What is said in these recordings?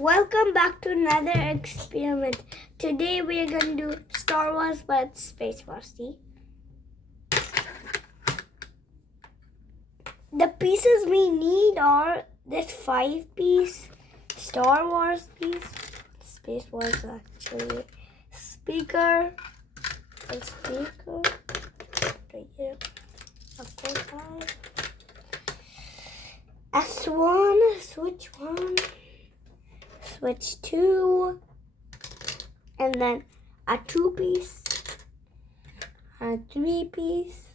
Welcome back to another experiment. Today we are going to do Star Wars but Space Wars. See? The pieces we need are this 5-piece Star Wars piece, Space Wars actually, speaker, right here, of course, S1, switch 1, switch 2, and then a 2-piece, a 3-piece,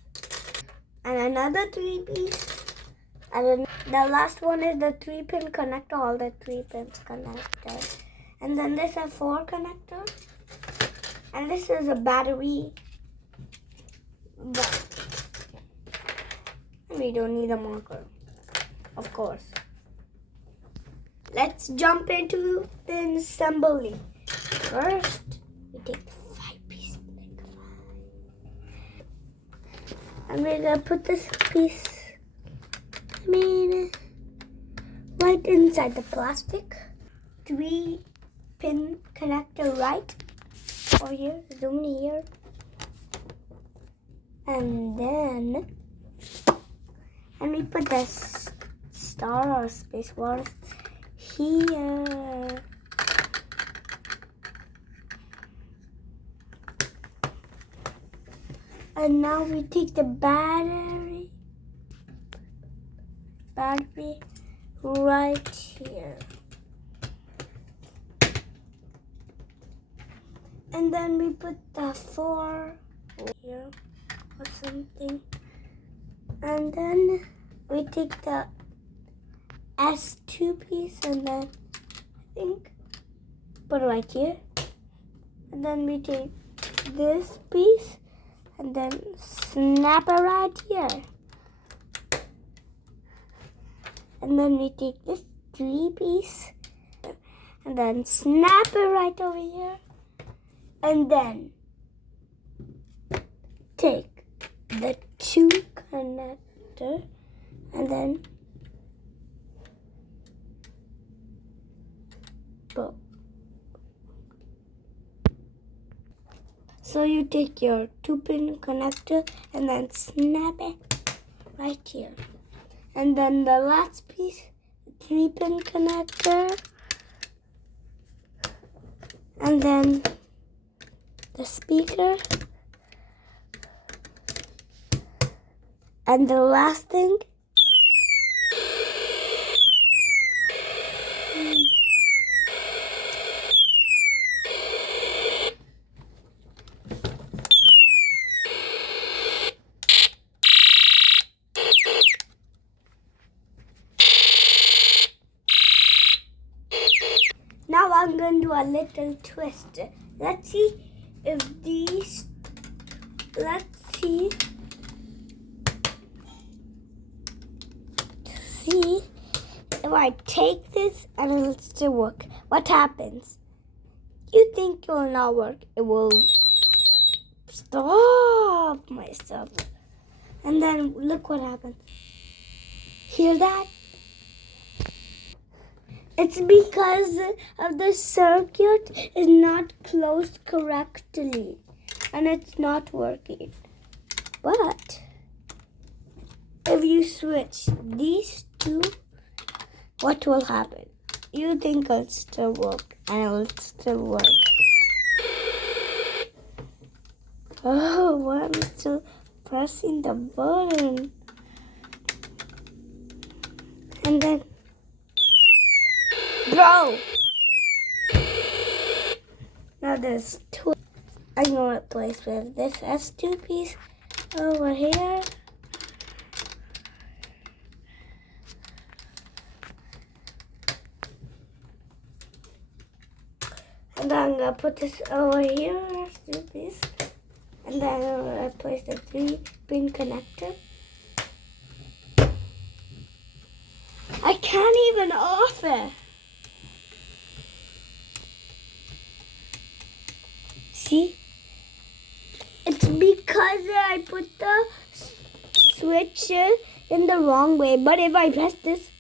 and another 3-piece, and then the last one is the 3-pin connector, all the 3 pins connected, and then there's a 4 connector, and this is a battery, but we don't need a marker, of course. Let's jump into the assembly. First, we take the 5-piece, and we're gonna put this piece, right inside the plastic. 3-pin connector right over here, zoom in here, and we put this Star or Space Wars here. And now we take the battery right here. And then we put the 4 here or something. And then we take the S2 piece and then I think put it right here. And then we take this piece and then snap it right here. And then we take this 3-piece and then snap it right over here. And then take the 2 connector and then boom. So you take your 2-pin connector and then snap it right here. And then the last piece, 3-pin connector, and then the speaker, and the last thing, now I'm going to do a little twist. Let's see if if I take this and it'll still work. What happens? You think it will not work. It will stop myself. And then look what happens. Hear that? It's because of the circuit is not closed correctly and it's not working. But if you switch these two, what will happen? You think it'll still work and it'll still work. Oh, I'm still pressing the button. And then bro! Now there's 2. I'm going to replace with this S2 piece over here. And then I'm going to put this over here, S2 piece. And then I'm going to replace the 3-pin connector. I can't even off it. See? It's because I put the switch in the wrong way. But if I press this,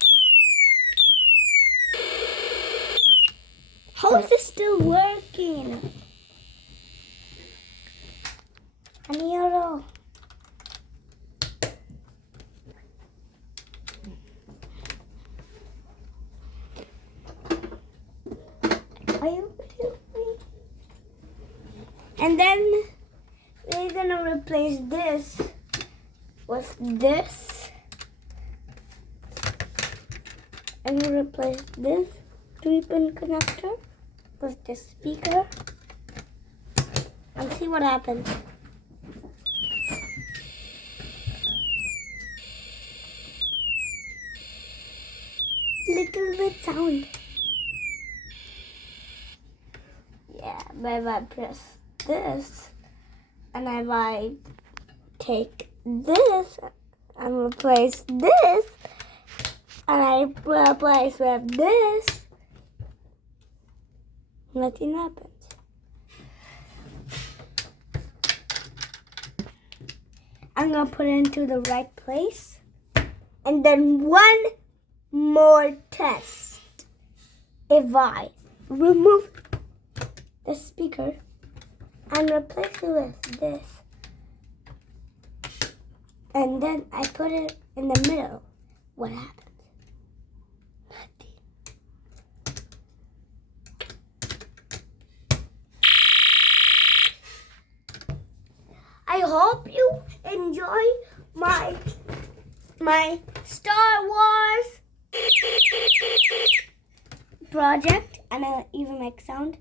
How is this still working? Aniero. Are you with me? And then we're gonna replace this with this. And we'll replace this 3-pin connector with the speaker. And see what happens. Little bit sound. Yeah, but if I press this and if I take this and replace this and I replace with this, nothing happens. I'm gonna put it into the right place. And then one more test. If I remove the speaker and replace it with this, and then I put it in the middle, what happens? Nothing. I hope you enjoy my Star Wars project, and I'll even make sound.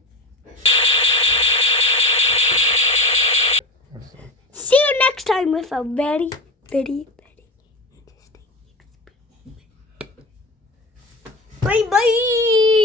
See you next time with a very, very, very interesting experiment. Bye bye.